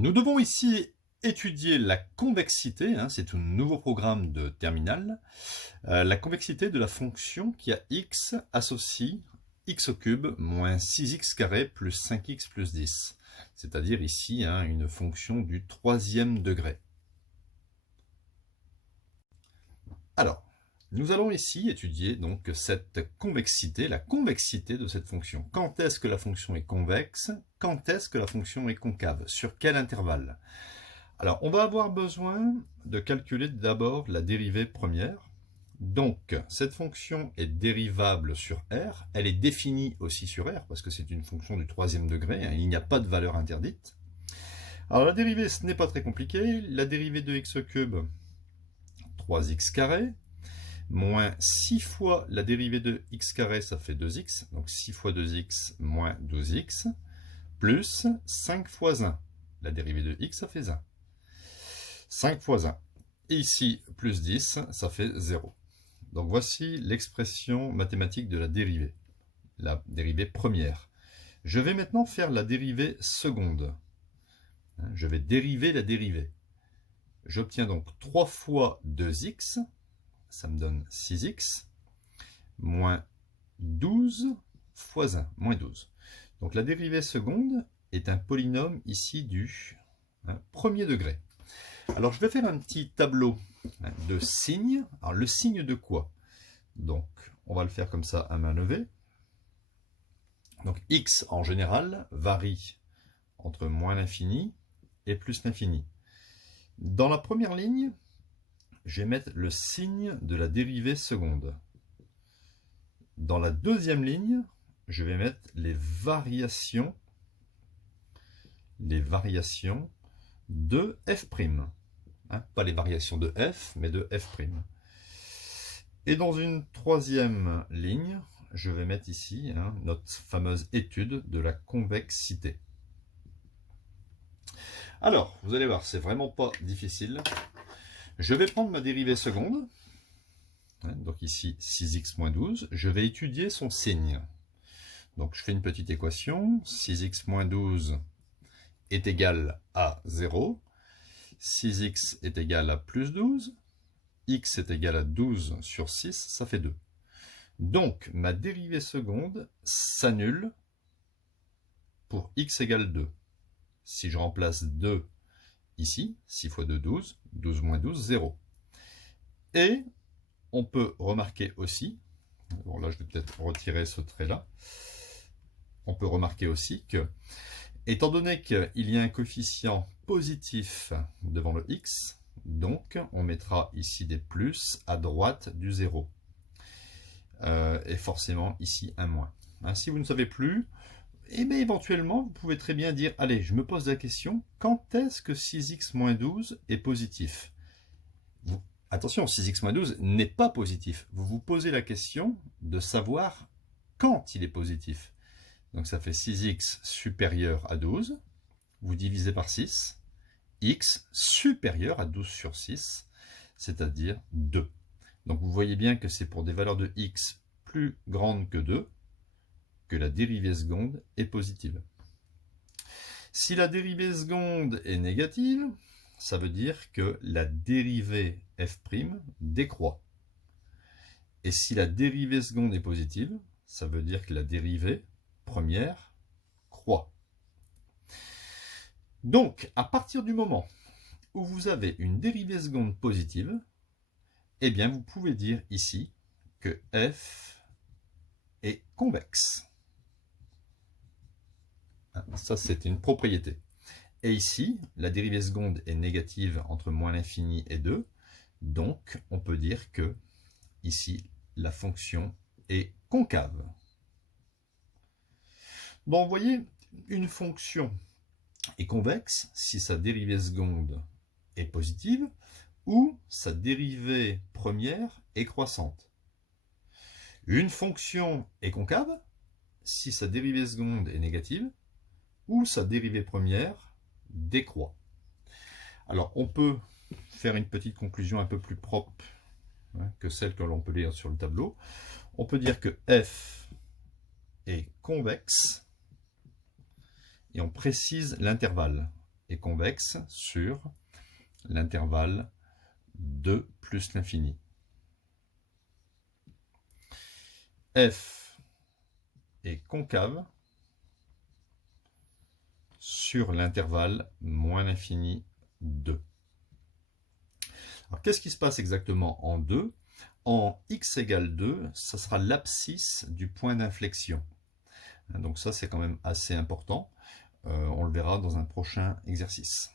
Nous devons ici étudier la convexité, c'est un nouveau programme de terminale, la convexité de la fonction qui a x associe x au cube moins 6x carré plus 5x plus 10, c'est-à-dire ici une fonction du troisième degré. Alors, nous allons ici étudier donc cette convexité, la convexité de cette fonction. Quand est-ce que la fonction est convexe? Quand est-ce que la fonction est concave? Sur quel intervalle? Alors, on va avoir besoin de calculer d'abord la dérivée première. Donc, cette fonction est dérivable sur R. Elle est définie aussi sur R, parce que c'est une fonction du troisième degré. Il n'y a pas de valeur interdite. Alors, la dérivée, ce n'est pas très compliqué. La dérivée de x cube, 3x carré, moins 6 fois la dérivée de x carré, ça fait 2x. Donc, 6 fois 2x moins 12x, plus 5 fois 1. La dérivée de x, ça fait 1. 5 fois 1. Et ici, plus 10, ça fait 0. Donc voici l'expression mathématique de la dérivée première. Je vais maintenant faire la dérivée seconde. Je vais dériver la dérivée. J'obtiens donc 3 fois 2x, ça me donne 6x, moins 12 fois 1, moins 12. Donc la dérivée seconde est un polynôme ici du premier degré. Alors, je vais faire un petit tableau de signes. Alors, le signe de quoi? Donc, on va le faire comme ça à main levée. Donc, x, en général, varie entre moins l'infini et plus l'infini. Dans la première ligne, je vais mettre le signe de la dérivée seconde. Dans la deuxième ligne, je vais mettre les variations de f'. Pas les variations de f, mais de f'. Et dans une troisième ligne, je vais mettre ici notre fameuse étude de la convexité. Alors, vous allez voir, c'est vraiment pas difficile. Je vais prendre ma dérivée seconde, donc ici 6x moins 12, je vais étudier son signe. Donc je fais une petite équation, 6x moins 12 est égal à 0, 6x est égal à plus 12, x est égal à 12 sur 6, ça fait 2. Donc, ma dérivée seconde s'annule pour x égale 2. Si je remplace 2 ici, 6 fois 2, 12, 12 moins 12, 0. Et on peut remarquer aussi, bon là je vais peut-être retirer ce trait-là, on peut remarquer aussi que, étant donné qu'il y a un coefficient positif devant le x, donc on mettra ici des plus à droite du 0. Et forcément ici un moins. Si vous ne savez plus, éventuellement vous pouvez très bien dire, allez, je me pose la question, quand est-ce que 6x moins 12 est positif? Attention, 6x moins 12 n'est pas positif. Vous vous posez la question de savoir quand il est positif. Donc ça fait 6x supérieur à 12, vous divisez par 6, x supérieur à 12 sur 6, c'est-à-dire 2. Donc vous voyez bien que c'est pour des valeurs de x plus grandes que 2 que la dérivée seconde est positive. Si la dérivée seconde est négative, ça veut dire que la dérivée f' décroît. Et si la dérivée seconde est positive, ça veut dire que la dérivée première croît. Donc, à partir du moment où vous avez une dérivée seconde positive, eh bien, vous pouvez dire ici que f est convexe. Ça, c'est une propriété. Et ici, la dérivée seconde est négative entre moins l'infini et 2. Donc, on peut dire que, ici, la fonction est concave. Bon, vous voyez, une fonction est convexe si sa dérivée seconde est positive ou sa dérivée première est croissante. Une fonction est concave si sa dérivée seconde est négative ou sa dérivée première décroît. Alors, on peut faire une petite conclusion un peu plus propre que celle que l'on peut lire sur le tableau. On peut dire que f est convexe et on précise l'intervalle. est convexe sur l'intervalle 2 plus l'infini. F est concave sur l'intervalle moins l'infini 2. Alors, qu'est-ce qui se passe exactement en 2? En x égale 2, ça sera l'abscisse du point d'inflexion. Donc ça, c'est quand même assez important. On le verra dans un prochain exercice.